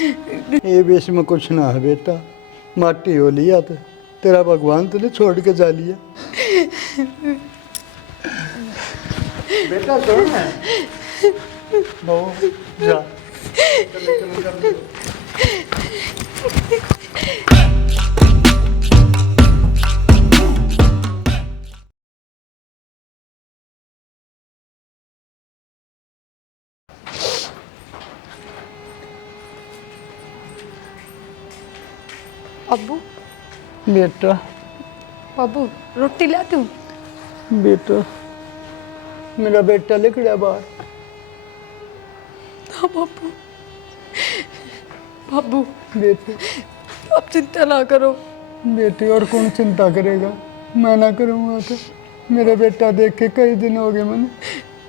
ये बेश में कुछ ना है बेटा, माटी हो लिया तो तेरा भगवान तुझे छोड़ के जा लिया। बेटा सुन ना, बहू जा अब्बू। बेटा। अब्बू रोटी ला दूं? बेटा मेरा बेटा लिख रहा बाहर। हाँ बाबू। बाबू बेटे आप चिंता ना करो। बेटे और कौन चिंता करेगा, मैं ना करूँगा तो। मेरा बेटा देख के कई दिन हो गए मैंने।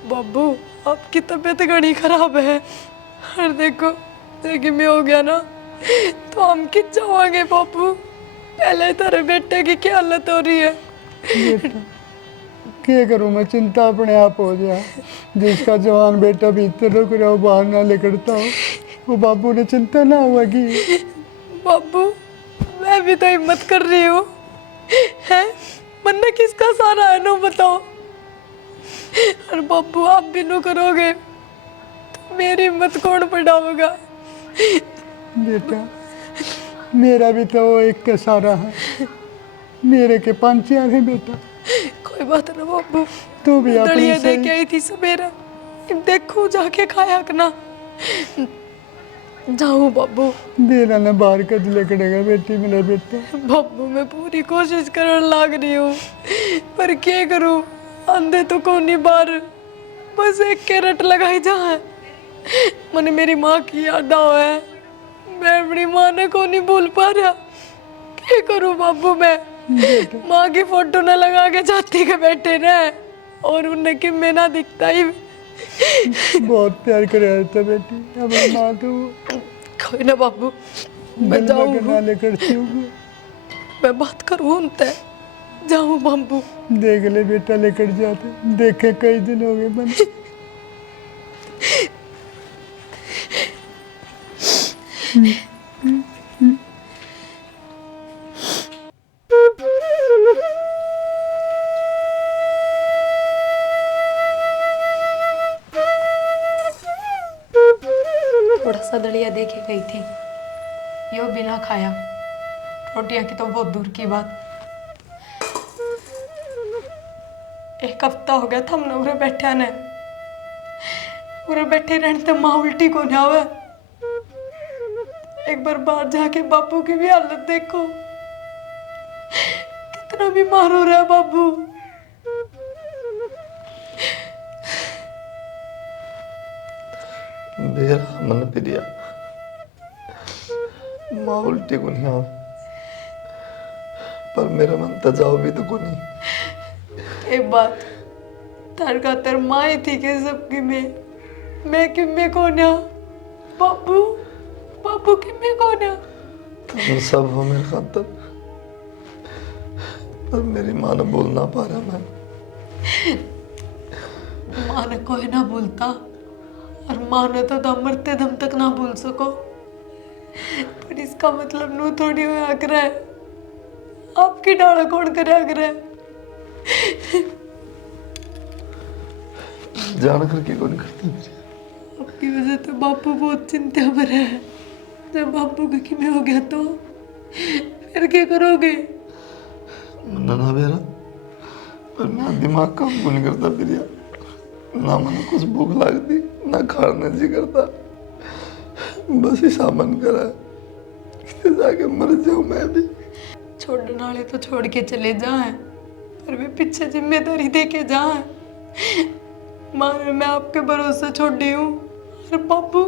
बाबू आपकी तबीयत घनी खराब है और देखो देखिए मैं हो गया ना तो हम किस जाओगे बाबू। पहले तेरे बेटे की क्या हालत हो रही है। बेटा क्या करूँ मैं, चिंता अपने आप हो जाए। जिसका जवान बेटा भीतर रुक रहा हो, बाहर ना निकलता हो, वो बाबू ने चिंता ना हुआ कि। बाबू मैं भी तो हिम्मत कर रही हूँ है, मन्ने किसका सहारा है नो बताओ। और बाबू आप भी नो करोगे तो मेरी हिम्मत कौन बढ़ाओगा। बेटा मेरा भी तो वो एक का सहारा है, मेरे के पांच यार हैं बेटा। कोई बात ना बाबू, तू भी अपनी दलिया दे सही के आई थी सवेरा, देखो जाके खाया करना। जाओ बाबू। देना ना बाहर कद लकड़ेगा बेटी मेरा बेटा। बाबू मैं पूरी कोशिश करने लग रही हूँ पर क्या करूँ, आंधे तो कौन नहीं बाहर, बस एक कैरेट लगाई जा है। मैंने मेरी माँ की याद आओ है, मैं अपनी माँ ने को नहीं भूल पा रहा। क्या करूँ बाबू मैं, माँ की फोटो न लगा के जाती के बैठे न और उन्हें कि मैं ना दिखता ही। बहुत प्यार करे था बेटी अपनी माँ तो। कोई ना बाबू मैं दिल में जाऊँ, लेकर मैं बात करूँ उनसे। जाऊँ बाबू। देख ले बेटा लेकर जाते, देखे कई दिन हो गए मैंने। थोड़ा सा दलिया दे के गई थी, यो बिना खाया, रोटियां की तो बहुत दूर की बात। एक हफ्ता हो गया था हमने उरे बैठा ने, उरे बैठे रहने तो माँ उल्टी को ना आवे। एक बार बाहर जाके बाबू की भी हालत देखो, कितना बीमार हो रहा है बाबू। मेरा मन प्रिया माँ उल्टी को नहीं आओ, पर मेरा मन तजाओ भी तो को नहीं। एक बात तार का तर माँ ही थी के सबकी मैं कि मैं कौन है बाबू, बाबू की मैं कौन है। तुम सब हो मेरे खातर, पर मेरी माँ ने बोल ना पा रहा मैं। माँ ने कोई ना भूलता और माँ ने तो दम मरते दम तक ना भूल सको, पर इसका मतलब नू थोड़ी होया करे आपकी डाला कौन करे करे। जान करके कौन करता मेरी। आपकी वजह तो बापू बहुत चिंता में है, जब बापू का कि मैं हो गया तो फिर क्या करोगे। मन्ना ना मेरा, पर मेरा दिमाग काम को नहीं करता प्रिया। ना मन कुछ भूख लगती, ना खाने जी करता, बस ही सामान करा है जाके मर जाऊं मैं भी। छोड़ने वाले तो छोड़ के चले जाए, पर वे पीछे जिम्मेदारी दे के जाए। मारे मैं आपके भरोसे छोड़ दी हूँ, और बापू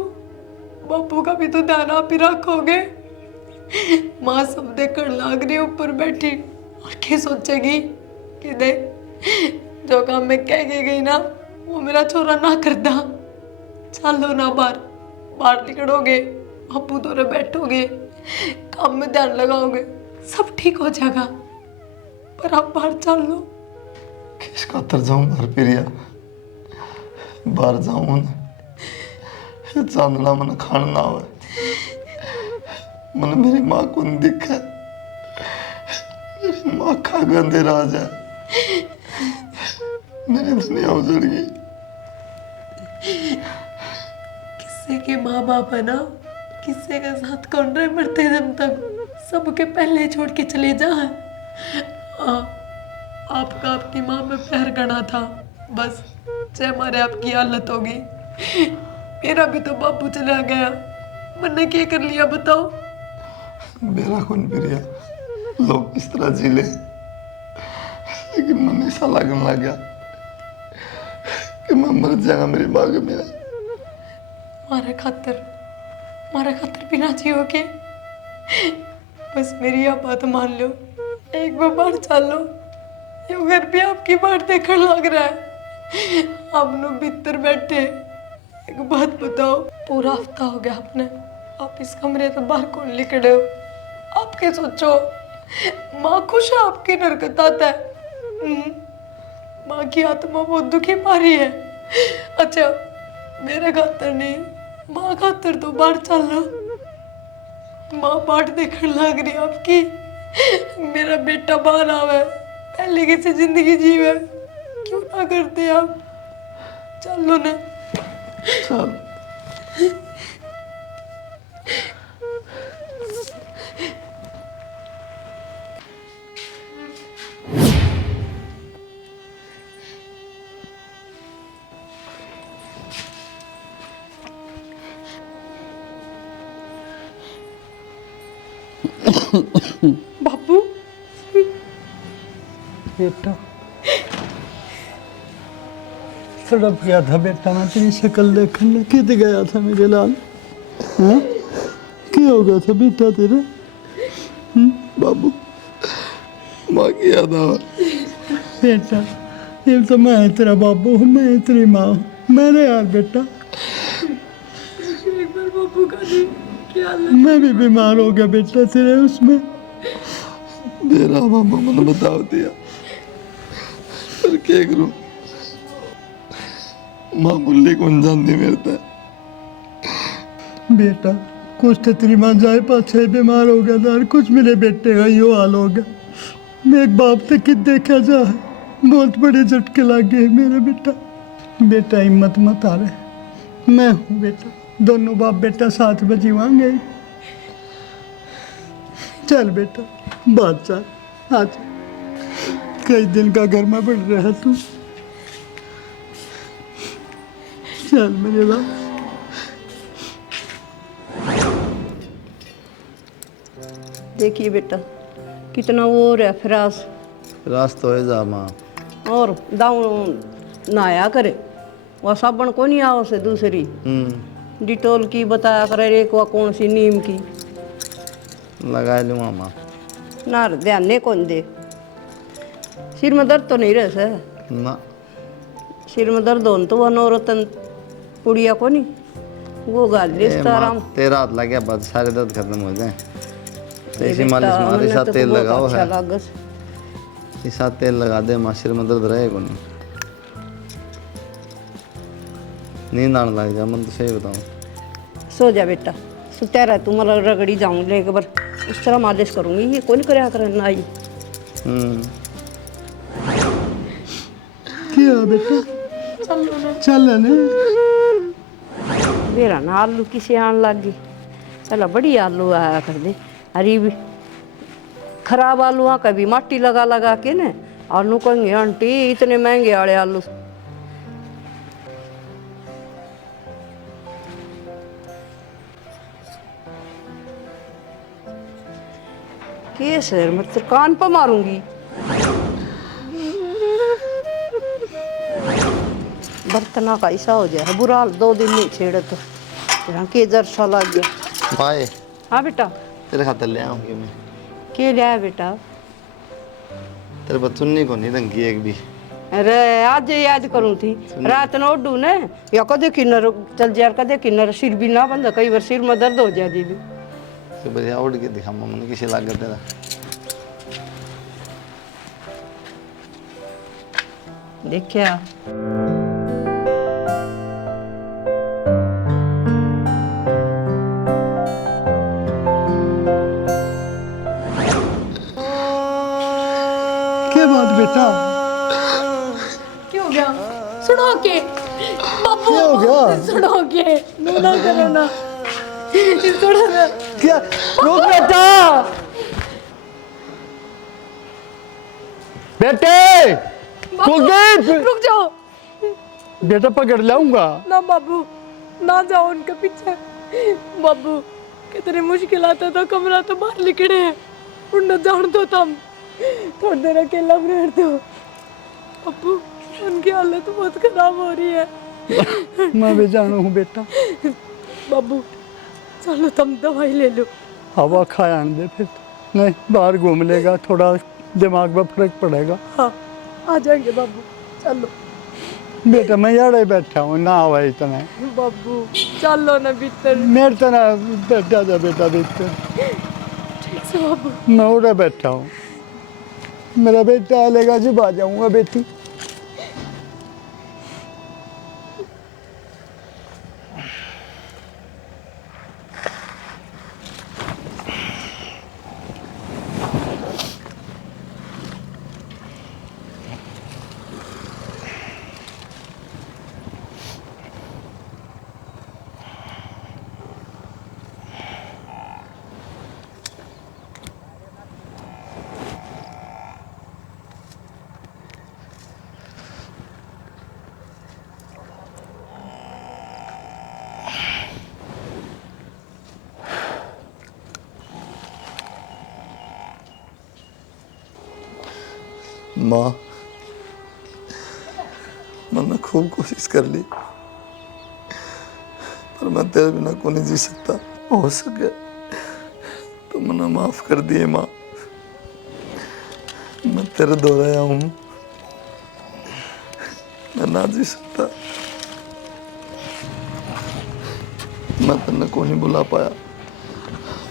बापू का भी तो ध्यान आप ही रखोगे। माँ सब देखकर लाग रही ऊपर बैठी और क्या सोचेगी कि देख जो काम मैं कह के गई ना वो मेरा छोरा ना करता। चलो ना बाहर बाहर निकलोगे, बापू तो बैठोगे, काम में ध्यान लगाओगे, सब ठीक हो जाएगा। पर आप बाहर चल लो। किस खातर जाऊं बाहर प्रिया, बाहर जाऊं ना चांदना मन खाना ना हो, मैंने मेरी माँ को नहीं देखा। मेरी माँ का गंदे राज है, मेरी दुनिया उजड़ गई। किसी के माँ बाप है ना, किसी के साथ कौन रहे मरते दम तक, सबके पहले छोड़ के चले जा। आपका आपकी माँ में प्यार करना था, बस जय मारे आपकी हालत होगी। मेरा भी तो बापू चला गया, मैंने क्या कर लिया बताओ। मेरा कौन प्रिया, लोग किस तरह जी ले, लेकिन मैंने ऐसा लगने लग गया कि मैं मर जाऊंगा मेरी माँ के मेरा। मारा खातर भी ना जियो के, बस मेरी यह बात मान लो, एक बार बाहर चल लो। ये घर भी आपकी बात देखने लग रहा है, आप लोग भीतर बैठे। एक बात बताओ, पूरा हफ्ता हो गया आपने, आप इस कमरे से बाहर कौन निकले हो? आप क्या सोचो, माँ खुश है आपकी नरकत आता है? माँ की आत्मा बहुत दुखी मारी है। अच्छा मेरे खातर नहीं, माँ खातर तो बाहर चल लो। माँ बाट देखने लग रही आपकी, मेरा बेटा बाहर आवे, पहले कैसे जिंदगी जीवे, क्यों ना करते आप? चलो ना। चल। बापू बेटा तड़प गया था बेटा, मैं तेरी शक्ल देखने कित गया था मेरे लाल। हाँ क्या हो गया था बेटा तेरे? बाबू, माँ की याद आवा। बेटा ये तो मैं तेरा बाबू हूँ, मैं तेरी माँ हूँ, मेरे यार बेटा। एक बार बापू का नहीं, क्या हालत? मैं भी बीमार हो गया बेटा तेरे उसमें। मेरा मामा मैंने बता दिया, पर क्या करूं, माँ बुल्ली कौन जानती मेरे तक। बेटा कुछ तो तेरी माँ जाए पाछे बीमार हो गया था और कुछ मेरे बेटे का यो हाल हो गया। मैं एक बाप से कित देखा जा, बहुत बड़े झटके लग गए मेरे बेटा। बेटा हिम्मत मत हारे, मैं हूँ बेटा, दोनों बाप बेटा साथ में जीवांगे। चल बेटा बात चल, आज कई दिन का घर में बढ़ रहा है तू, चल मेरे बाप। देखिए बेटा कितना वो हो रहा है फिरास, रास्ता हो जा माँ। और दाऊ नहाया करे, वह साबुन को नहीं आओ से दूसरी डिटोल की बताया करे, एक वह कौन सी नीम की लगा लूँगा माँ। ना ध्यान ने कौन दे। सिर में दर्द तो नहीं रह से? ना सिर में दर्द हो तो वह नौरतन पुड़िया को नहीं वो गाल ए रिश्ता आराम। माँ, तेरा हाथ लग गया बस सारे दर्द खत्म हो जाए। तो ये इसी बेटा, मालिश मारे मैंने साथ तो तेल बहुत लगाओ अच्छा है, लागस। इस साथ तेल लगा दे माँ, सिर में दर्द रहेगा नहीं। नींद आने लग जा, मैं तो सही बताऊँ। सो जा बेटा, सुत्या रह तू, मला रगड़ी जाऊँ ले एक बार उस तरह मालिश करूँगी, ये कौन करे करना आई। क्या बेटा चल ने मेरा ना आलू किसे आन लग गई, पहला बड़ी आलू आया कर दे, अरे भी खराब आलू आ कभी माटी लगा लगा के ने आलू कहेंगे आंटी इतने महंगे वाले आलू। के सर मैं तेरे कान पर मारूंगी। बर्तना का ऐसा हो जाए बुरा हाल, 2 दिन नहीं छेड़े तो यहाँ के जरसा लग गया। भाई हाँ बेटा तेरे खातर ले आऊँगी मैं। के लिया है बेटा? तेरे बच्चों ने को नहीं रंगी एक भी। अरे आज याद करूँ थी रात न उडू ने, या कदे किन्नर चल जा, कदे किन्नर सिर भी ना बंदा, कई बार सिर में दर्द हो जाए दीदी। तो बढ़िया उड़ के दिखा मैंने किसी लागत तेरा। देखिया बेटा क्या हो गया? सुनो के बाबू, क्या हो गया? सुनो के नो ना करो ना, थोड़ा ना। क्या? रुक बेटा, बेटे बाबू, कुलदीप, रुक जाओ बेटा पकड़ लाऊंगा। ना बाबू, ना जाओ उनके पीछे। बाबू कितनी मुश्किल आता था, कमरा तो बाहर निकले हैं, उन जान दो तुम, थोड़ी देर अकेला रह दो। बाबू उनकी हालत बहुत खराब हो रही है। मैं भी जानू हूँ बेटा। बाबू चलो तुम दवाई ले लो। हवा खाया आने दे फिर, नहीं बाहर घूम लेगा, थोड़ा दिमाग में फर्क पड़ेगा। हाँ आ जाएंगे बाबू, चलो। बेटा मैं यार बैठा हूँ ना, आवा इतना बाबू चलो ना भीतर। मेरे तरह बैठा जा बेटा, देखते ठीक से बाबू। मैं उधर बैठा हूँ, मेरा बेटा आएगा जब आ जाऊंगा बेटी। माँ, मैंने खूब कोशिश कर ली, पर मैं तेरे बिना को नहीं जी सकता। हो सके तो मैंने माफ कर दिए माँ, मैं तेरे दोहराया हूँ, मैं ना जी सकता। मैं तेने को नहीं बुला पाया,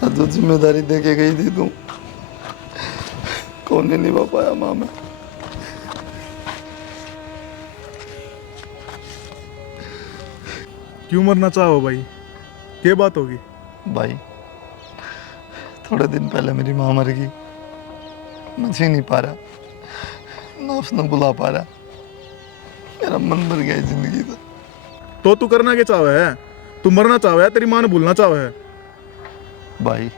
जो जिम्मेदारी दे के गई थी तू, को नहीं निभा पाया माँ मैं। क्यों मरना चाहो भाई? क्या बात होगी? भाई थोड़े दिन पहले मेरी माँ मर गई, मैं जी नहीं पा रहा, ना उसने बुला पा रहा, मेरा मन भर गया जिंदगी का। तो तू करना क्या चाहे है? तू मरना चाहे है, तेरी माँ ने भूलना चाहे है? भाई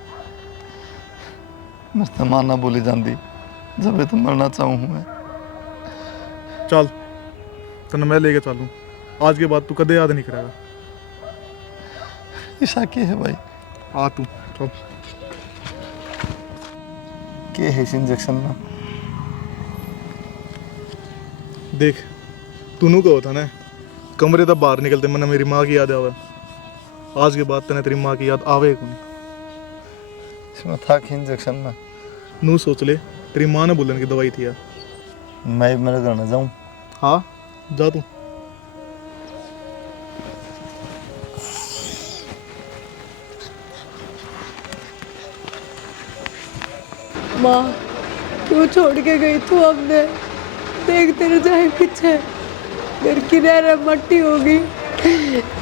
मेरे से माँ ना बोली जाती जब तो मरना चाहूँ मैं। चल तेने मैं लेके चलूं, आज के बाद तू कदे याद नहीं करेगा। ईशा के है भाई? आ तू चल। के है इस इंजेक्शन में? देख तूनू कहो था ना, कमरे तब बाहर निकलते मैंने मेरी माँ की याद आवे। आज के बाद तेने तेरी माँ की याद आवे कौन? इसमें था कि इंजेक्शन में? नू सोच ले, तेरी माँ ने बोलने की दवाई थी यार। मैं मेरे घर न जाऊँ? हाँ जा तू। माँ क्यों छोड़ के गई तू हमने? देख तेरे जाए पीछे, घर की रह मट्टी होगी,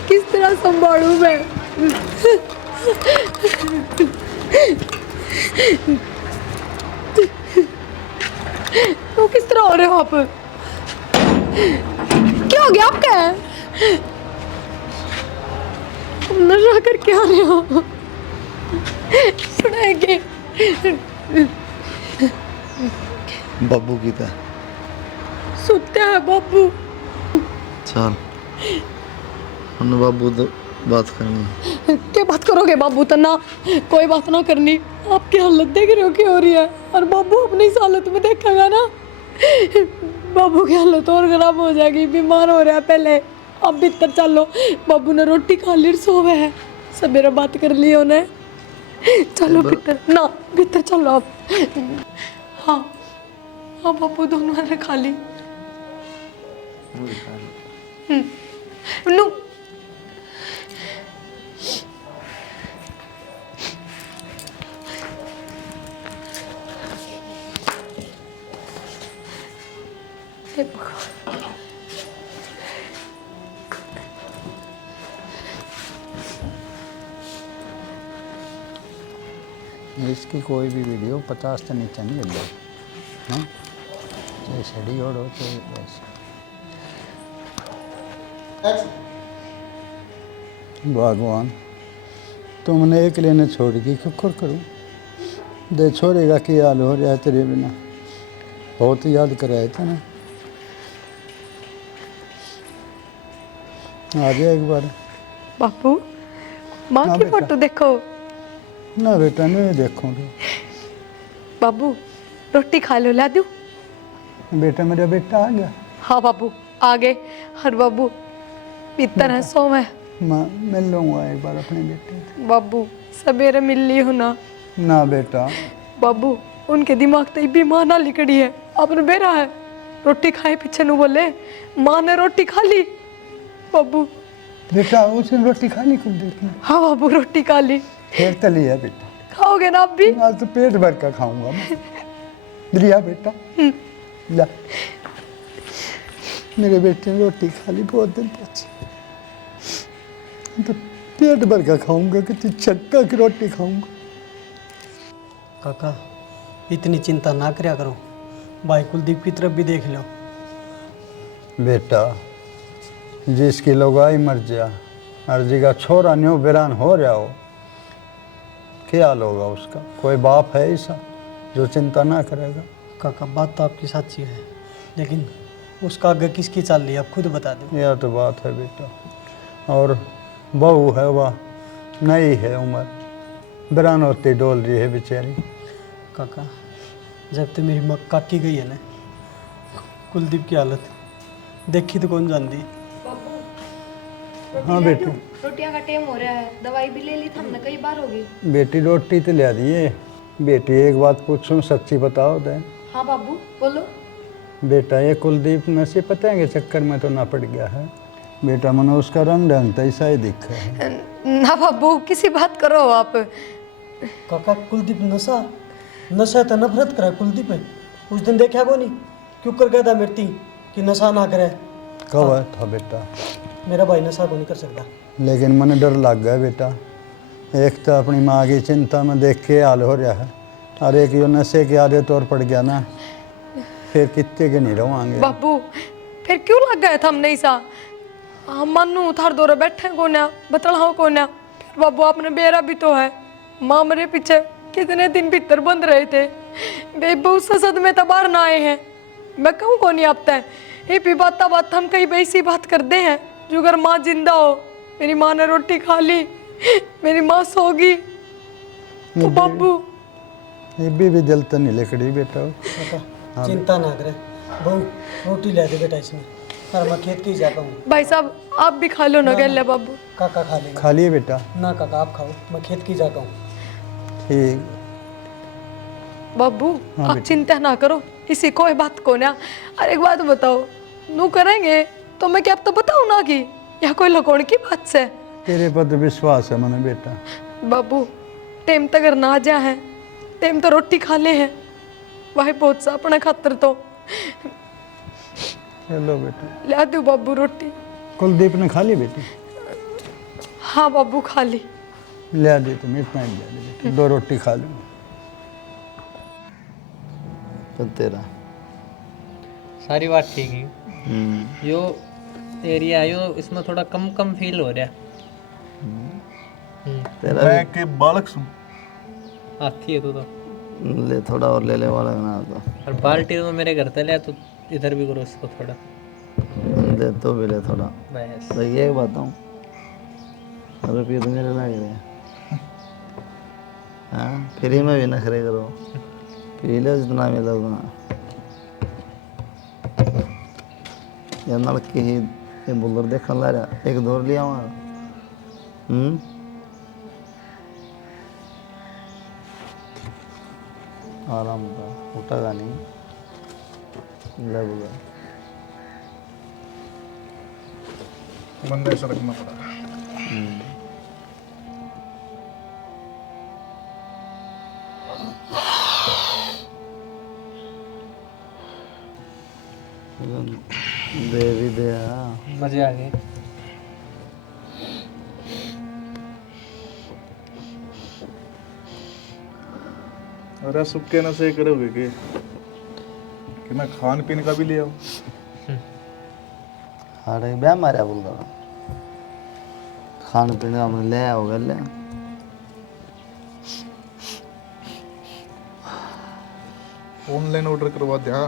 किस तरह संभालूं मैं? तो किस तरह हो रहे हो आप? क्या हो गया आपका? नशा करके आ रहे हो? सुनाएंगे बाबू की था। सुनते हैं बाबू। चल हमने बाबू तो बात करनी है। क्या बात करोगे बाबू? तना कोई बात ना करनी। आपकी हालत देख रहे हो क्या हो रही है, और बाबू अपनी इस हालत में देखेगा ना, बाबू की हालत और खराब हो जाएगी। बीमार हो रहा है पहले, अब भीतर चलो। बाबू ने रोटी खा ली, सोवे है, सवेरे बात कर ली उन्हें। चलो भीतर ना, भीतर चलो आप। हाँ हाँ बाबू दोनों ने खा ली। नो इसकी कोई भी वीडियो 50 से नीचे नहीं लगी। हाँ छड़ी ओढ़ो तो बस। भगवान तुमने एक लेने छोड़ की क्यों करूँ दे छोड़ेगा कि हाल हो रहा है तेरे बिना बहुत याद कराया था ना आ जाए एक बार बापू माँ हाँ की बेटा। फोटो देखो। ना बेटा नहीं देखूँगा बाबू रोटी खा लो, ला दूँ? बेटा मेरा बेटा आ गया। हाँ बाबू आ गए। हर बाबू इतना है सो में। मैं मिल लूँगा एक बार अपने बेटे से। बाबू सवेरे मिल ली हो ना। ना बेटा बाबू उनके दिमाग तो भी माँ ना लिकड़ी है, आपने बेरा है रोटी खाए पीछे नु बोले माँ ने रोटी खा ली। बाबू बेटा उसने रोटी खानी कुलदीप ने हाँ बाबू रोटी खा ली। फिर तो लिया बेटा खाओगे ना आप भी? आज तो पेट भर का खाऊंगा मैं लिया बेटा ला मेरे बेटे ने रोटी खा ली बहुत दिन पहले तो पेट भर का खाऊंगा कि चक्का की रोटी खाऊंगा। काका इतनी चिंता ना करया करो, भाई कुलदीप की तरफ भी देख लो। बेटा जिसकी लगाई मर जा अर्जी का छोरा न्यू वीरान हो रहा हो क्या हाल होगा उसका? कोई बाप है ऐसा जो चिंता ना करेगा? काका बात तो आपकी सच्ची है, लेकिन उसका आगे किसकी चाल रही है आप खुद बता दो। यह तो बात है बेटा और बहू है वह नई है उम्र वीरान होती डोल रही है बेचारी। काका जब तो मेरी माँ काकी गई है ना, कुलदीप की हालत देखी तो कौन जानती। हाँ बेटी रोटियां का टाइम हो रहा है, दवाई भी ले ली था हमने कई बार होगी। बेटी रोटी तो ले दिए। बेटी एक बात पूछूं सच्ची बताओ दे। हाँ बाबू बोलो। बेटा ये कुलदीप नशे पता के चक्कर में तो ना पड़ गया है? बेटा मनो उसका रंग ढंग तो ऐसा ही दिखा है। ना बाबू किसी बात करो आप। काका कुलदीप नशा तो नफरत करे कुलदीप है। उस दिन देखा को नहीं क्यों कर गया था मेरी कि नशा ना करे। कब है था बेटा? मेरा भाई नशा को नहीं कर सकता। लेकिन मने डर लग गया बेटा, एक तो अपनी माँ की चिंता में देख के हाल हो रहा है और एक यो नशे के आदे तौर पड़ गया ना फिर कितने के नहीं रहोगे। बाबू फिर क्यों लग गए थे हम नहीं सा? हम मानू थार दौरे बैठे कोन्या बतलाओ कोन्या। फिर बाबू आपने बेरा भी तो है, माँ मेरे पीछे कितने दिन भीतर बंद रहे थे। बेबू ससद में तो बाहर ना आए हैं। मैं कहूँ को नहीं आपता है ये भी बात हम कहीं वैसी बात करते हैं जो अगर माँ जिंदा हो, मेरी माँ ने रोटी खा ली, मेरी माँ सोगी तो बाबू। ये भी दिल तो नहीं लकड़ी बेटा। काका चिंता ना करे, बहू रोटी ले दे बेटा इसमें और मैं खेत की जाता हूँ। भाई साहब आप भी खा लो ना गले बाबू। काका खा लेगा। खा लिए बेटा? ना काका आप खाओ, मैं खेत की जाता हूँ। ठीक बाबू हाँ आप बेटा। चिंता ना करो, इसी कोई बात को ना। अरे एक बात बताओ, नू करेंगे तो मैं क्या अब तो बताऊँ ना कि या कोई लकोड़ की बात से? तेरे पर तो विश्वास है मने बेटा। बाबू टेम तक अगर ना जा है टेम तो रोटी खा ले है वही बहुत सा अपने खातर तो चलो बेटा। ला दो बाबू रोटी। कुलदीप ने खा ली बेटी? हाँ बाबू खा ली। ले दे तुम इतना ही ले दे बेटी, 2 रोटी खा लो। तो तेरा सारी बात ठीक है। यो एरिया है, यो इसमें थोड़ा कम कम फील हो रहा है। तेरा मैं के बालक सु आती है तो ले थोड़ा और ले वाला ना तो और बाल्टी तो मेरे घर तले है, तो इधर भी करो इसको थोड़ा। ले तो भी ले थोड़ा। बस तो ये बताऊँ रुपये तो मेरे लग रहे हाँ फ्री में भी नखरे करो पी लो जितना मिला उतना। ये नलकी ही ये बुलर देखने ला रहा एक दौर लिया वहाँ आराम का उठेगा नहीं ले बुलर बंदे से रखना पड़ा। दे भी दे मजे आ गए। अरे सुक्के नशे करोगे के कि मैं खान पीने का भी ले आऊँ। हाड़े ब्याह मारा बोल रहा खाने पीने का मैं ले आओगे ले ऑनलाइन ऑर्डर करवा दिया।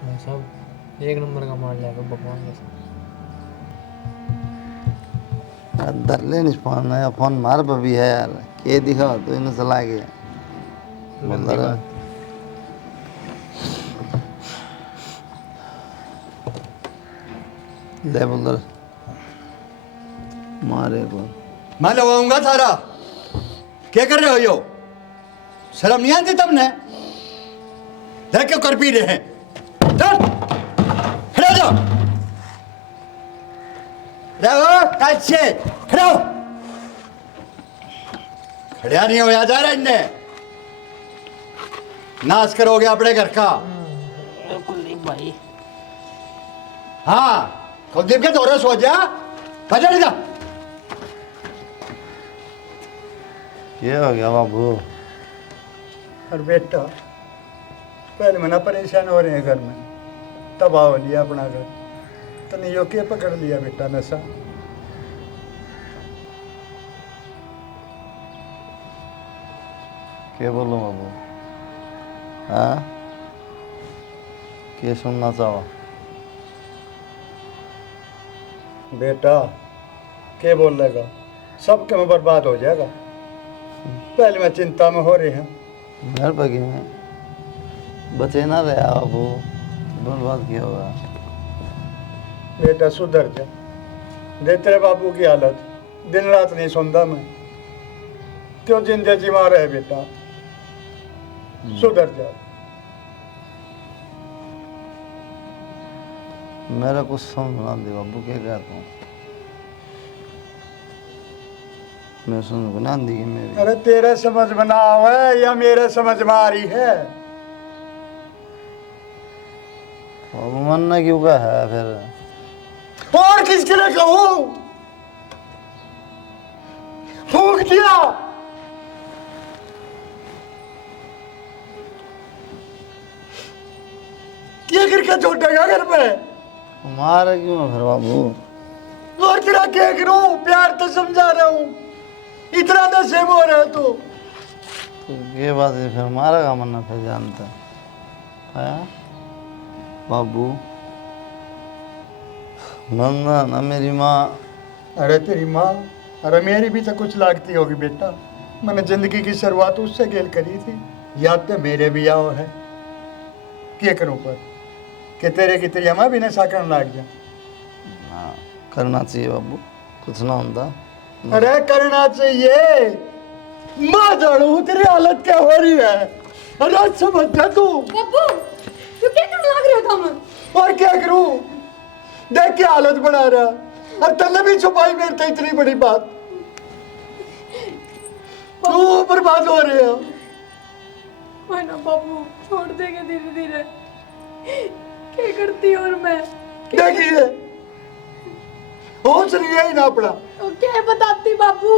भाई साहब एक नंबर का माल लाएगा भगवान जैसा। अंदर ले नहीं फोन नया फोन मार पर भी है यार के दिखाओ तो इन्हें चला गया बोल रहा ले बोल रहा मारे को मैं लगाऊंगा सारा। क्या कर रहे हो यो? शर्म नहीं आती तुमने? देख क्यों कर पी रहे हैं? चल खड़े हो जाओ। रहो कैसे खड़े हो? खड़िया नहीं होया जा रहा इनने नाश करोगे अपने घर का। कुलदीप भाई हाँ कुलदीप के दौरे सो जा बजा नहीं जा। क्या हो गया बाबू और बेटा पहले मना परेशान हो रहे हैं घर में तबाह हो लिया अपना घर तो नहीं यो के पकड़ लिया बेटा नशा। क्या बोलूं बाबू हाँ क्या सुनना चाहो बेटा के बोल लेगा सब के में बर्बाद हो जाएगा। पहले मैं चिंता में हो रही हूँ। घर पर गए बचे ना रहे बाबू बर्बाद किया होगा। बेटा सुधर जा दे तेरे बाबू की हालत दिन रात नहीं सुनता मैं क्यों जिंदगी जीवा रहे बेटा सुधर जा। मेरा कुछ समझ ना दे बाबू क्या कहता हूँ मैं सुन बना दी मेरी अरे तेरे समझ में ना आवे या मेरे समझ में आ रही है? बाबू मरना क्यों का है फिर और किसके लिए कहूं? फूंक दिया। ये करके छोड़ेगा घर पे मारा क्यों है फिर बाबू और तेरा क्या करूं? प्यार तो समझा रहा हूं इतना नशे में हो रहा है तो ये बात है फिर मारा का मरना फिर जानता है बाबू मरना ना मेरी माँ। अरे तेरी माँ अरे मेरी भी तो कुछ लागती होगी बेटा। मैंने जिंदगी की शुरुआत उससे खेल करी थी याद तो मेरे भी आओ है क्या करूं पर कि तेरे की तेरी माँ भी नशा करने लग जा। हाँ करना चाहिए बाबू कुछ ना होता अरे करना चाहिए माँ जानू तेरी हालत क्या हो रही है। अरे समझ जा तू बब्बू तू क्या करने लग रहे हो तुम? और क्या करूं देख क्या हालत बना रहा और तन्ने भी छुपाई मेरे तो इतनी बड़ी बात तू बर्बाद हो रहे हो। मैं ना बाबू छोड़ देंगे धीरे धीरे क्या करती और मैं देखिए होश नहीं है ही ना अपना तो क्या बताती बाबू?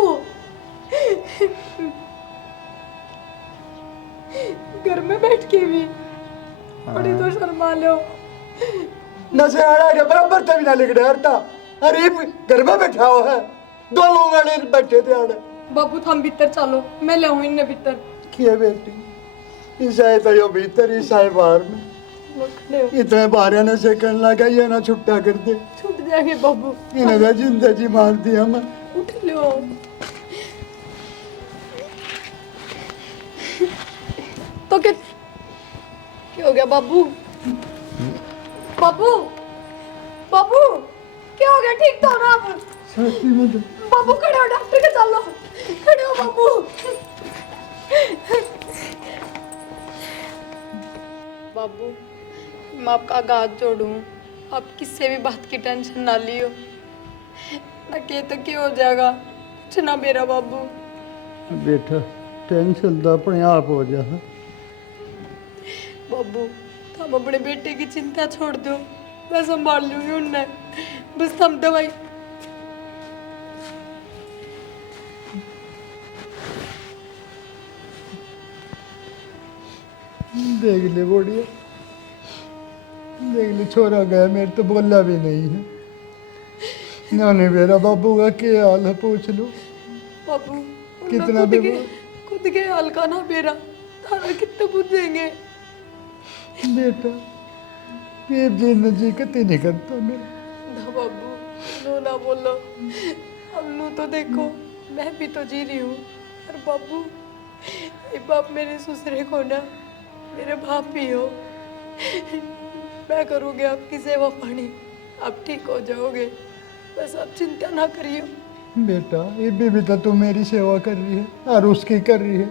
घर में बैठ के भी बड़ी तो शर्मा लो। नशे आड़ा के बराबर तभी ना लिख रहे हरता अरे घर में बैठा हुआ है दो लोग आड़े बैठे थे आड़े। बाबू थम भीतर चलो मैं ले आऊं इन्हें भीतर। किए बेटी ईसाई तो यो भीतर ईसाई बाहर में वो खड़े हो इतने बारह नशे करने लगा ये ना छुट्टा कर दे छूट जाएंगे बाबू। इन्हें तो जिंदगी मार दिया मैं। उठ लो तो क्या हो गया बाबू? बाबू बाबू क्या हो गया? ठीक तो हो ना आप? सस्ती में तो बाबू खड़े हो डॉक्टर के चलो खड़े हो बाबू। बाबू मैं आपका हाथ जोड़ूं आप किससे भी बात की टेंशन ना लियो ना के तो क्या हो जाएगा कुछ ना मेरा बाबू। बेटा टेंशन तो अपने आप हो जा। बाबू तुम अपने बेटे की चिंता छोड़ दो मैं संभाल लूंगी उन्हें बस तुम दवाई। देख ले बोड़िया, देख ले छोरा गया, मेरे तो बोला भी नहीं है। नाने मेरा बाबू का क्या हाल है पूछ लो। बाबू कितना बेबो खुद के हाल का ना बेरा थारा कितने पूछेंगे। बेटा ये जीना जी कति नहीं करता मेरा। ना बाबू नो ना बोलो, अब नो तो देखो मैं भी तो जी रही हूँ। और बाबू ये बाप मेरे ससुरे को ना मेरे बाप भी हो। मैं करूँगी आपकी सेवा पानी, आप ठीक हो जाओगे, बस आप चिंता ना करिए। बेटा ये भी तो तू मेरी सेवा कर रही है और उसकी कर रही है।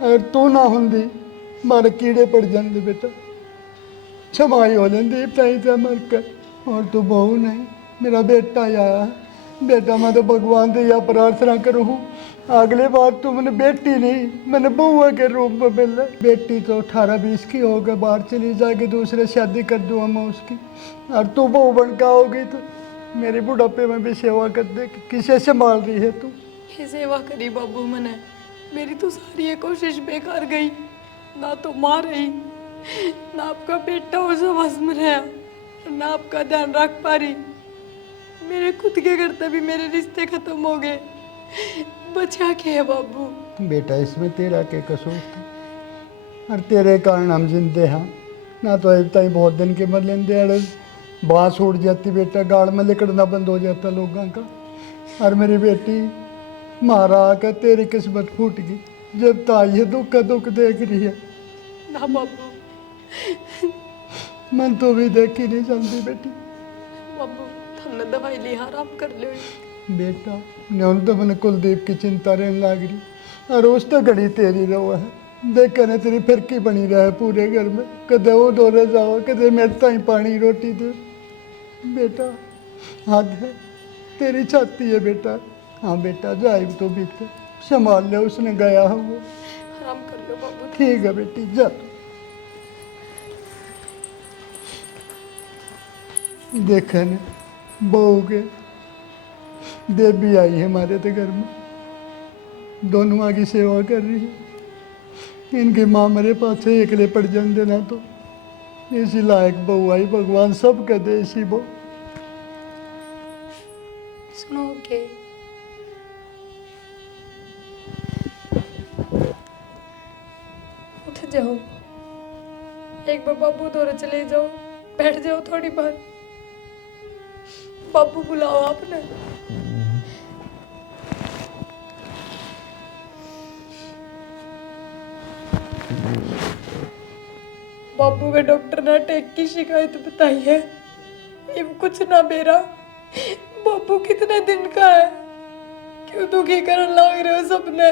अगर तू ना होंगी मारे कीड़े पड़ जाते बेटा, छमाई हो जाती ताई था मर कर। और तू बहू नहीं, मेरा बेटा आया है। बेटा मैं तो भगवान से यह प्रार्थना करूँ अगले बार तुमने बेटी नहीं मैंने बउआ के रूप में मिला। बेटी तो 18-20 की होगा, बाहर चली जाके दूसरे शादी कर दूँगा मैं उसकी। और तू बहू बन के आओगी तो मेरी बुढ़ापे में भी सेवा कर दे। किसे संभाल रही है तू? ये सेवा करी बाबू मैंने, मेरी तो सारी ये कोशिश बेकार गई। ना तो माँ रही, ना आपका बेटा हो समझ में रहा, ना आपका ध्यान रख पा रही। मेरे खुद के घर तभी मेरे रिश्ते खत्म हो गए, बचा के है बाबू। बेटा इसमें तेरा क्या कसूर था? और तेरे कारण हम जिंदे हैं ना। तो एक ताई बहुत दिन के मर लेंदे अड़े बाँस उड़ जाती बेटा, गाड़ में लिकड़ना बंद हो जाता लोगों का। और मेरी बेटी मारा आकर तेरी किस्मत फूट गई। जब ताई है दुख का दुख देख रही है ना बाबू, मन तो भी देख ही नहीं जानती बेटी। बाबू तुमने दवाई ली, आराम कर लो। बेटा न्यून तो मैंने कुलदीप की चिंता रहने लग रही, और उस तो घड़ी तेरी रहो है। देख ने तेरी फिरकी बनी रहे पूरे घर में, कदे वो दौरे जाओ कदे मेरे ताई पानी रोटी दे। बेटा हद है, तेरी छाती है बेटा। हाँ बेटा जाए तो बीते संभाल ले, उसने गया है वो। आराम कर लो बाबू। ठीक है बेटी जा। देखा ने बहू के देवी आई है हमारे तो घर में, दोनों माँ की सेवा कर रही है। इनकी माँ मेरे पास से एकले पड़ जान देना तो इसी लायक बहू आई, भगवान सब कह दे इसी बहू। सुनो के उठ जाओ, एक बार बाबू दौरे चले जाओ, बैठ जाओ थोड़ी बार। बाबू बुलाओ आपने। बाबू के डॉक्टर ने अटैक की शिकायत बताई है, ये कुछ ना मेरा। बाबू कितने दिन का है, क्यों दुखी करने लग रहे हो सबने?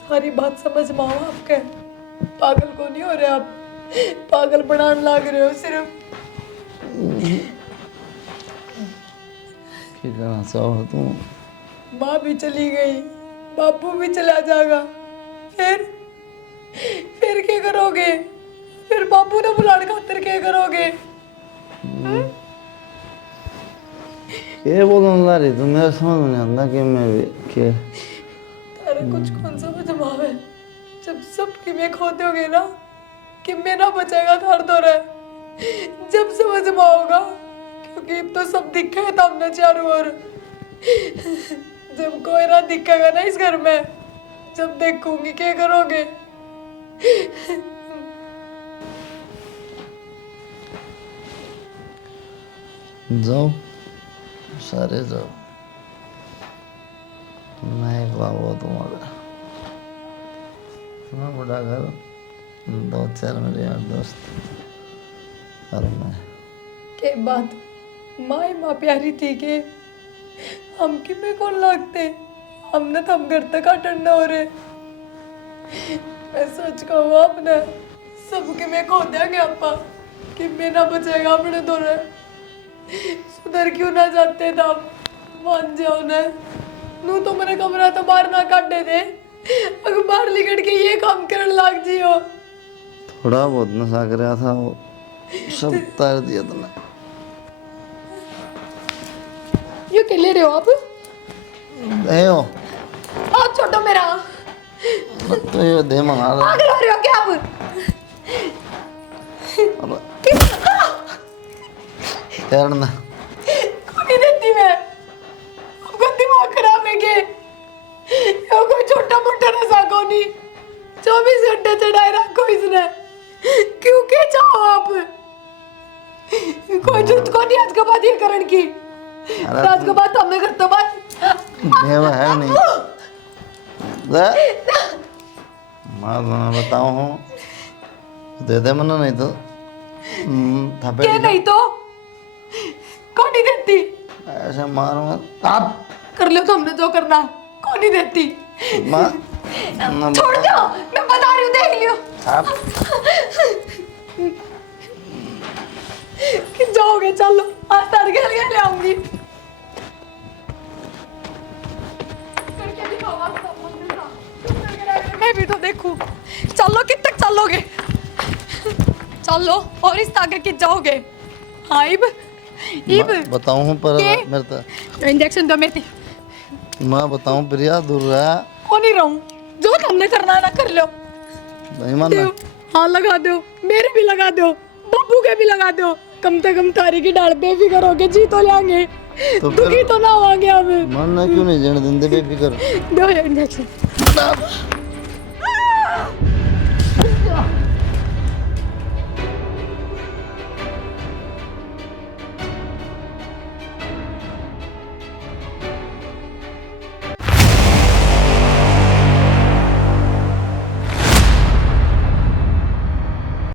सारी बात समझ में आओ आपके, पागल को नहीं हो रहे आप, पागल बनाने लग रहे हो सिर्फ। क्या करना चाहो तुम? माँ भी चली गई, बाबू भी चला जाएगा, फिर क्या करोगे? फिर बाबू ने बुलाने खातिर क्या करोगे? ये बोलने ला रही तो मेरा समझ में नहीं आता कि मैं भी क्या तारा कुछ कौन सा बदमाव है, जब सब कि मैं खोते होगे ना कि मैं ना बचेगा थार तो रहे, जब समझ में आओगा, क्योंकि अब तो सब दिखा है सामने चारों ओर। जब कोई ना दिखेगा ना इस घर में, जब देखूंगी क्या करोगे? जाओ सारे जाओ, मैं एक बाबू तुम्हारा मैं बड़ा घर, 2-4 मेरे यार दोस्त और मैं। के बात माँ ही माँ प्यारी थी के हम कि में कौन लगते, हमने तो हम घर तक अटंडा हो रहे। मैं सच कहूँ आपने सबके में खो देंगे आपा कि मैं ना बचेगा अपने दोनों। सुधर क्यों ना जाते थे आप, मान जाओ ने नू तो मेरा कमरा तो बाहर ना काटे दे, अगर बाहर लिकड़ के ये काम करने लग जियो। थोड़ा बहुत नशा कर रहा था वो सब तार दिया तुमने। ये के ले रहे हो आप? ए हाथ छोड़ो मेरा। तो ये दे मंगा रहा पागल हो रहे हो क्या आप? करना क्यों नहीं देती मैं? आपका दिमाग खराब है क्या? ये कोई छोटा मोटा नशा को नहीं, 24 घंटे चढ़ाए रखो इसने। क्यों के चाहो आप? कोई जरूरत को नहीं आज के बाद ये करण की। आज के बाद हमने करते बात देवा है नहीं दे मैं बताऊं हूँ दे दे मना नहीं तो थपेड़ क्या नहीं तो कौन नहीं देती? ऐसे मारूंगा आप कर लो तो हमने जो करना, कौन नहीं देती? माँ छोड़ दो, मैं बता रही हूँ, देख लियो। आप कि जाओगे चलो, आज तड़के ले आऊंगी। करके दिखाओ आप सब मंदिर का। तुम करके रहोगे, मैं भी तो देखूं। चलो कितने तक चलोगे? चलो और इस आगे कित जाओगे? हाँ इब बताऊं हूँ पर के? मेरे तो इंजेक्शन दो मेरी। मैं बताऊं प्रिया दूर रहा कौन ही रहूं, जो हमने करना है ना कर लो। नहीं मानना दो, हाँ लगा दो, मेरे भी लगा दो, बब्बू के भी लगा दो। कम से कम तारी की डाल बेफिक्र होके जी तो लेंगे, तो दुखी तो ना होंगे अब। मानना क्यों नहीं जाने देंगे बेफिक्र दो इंजेक्शन।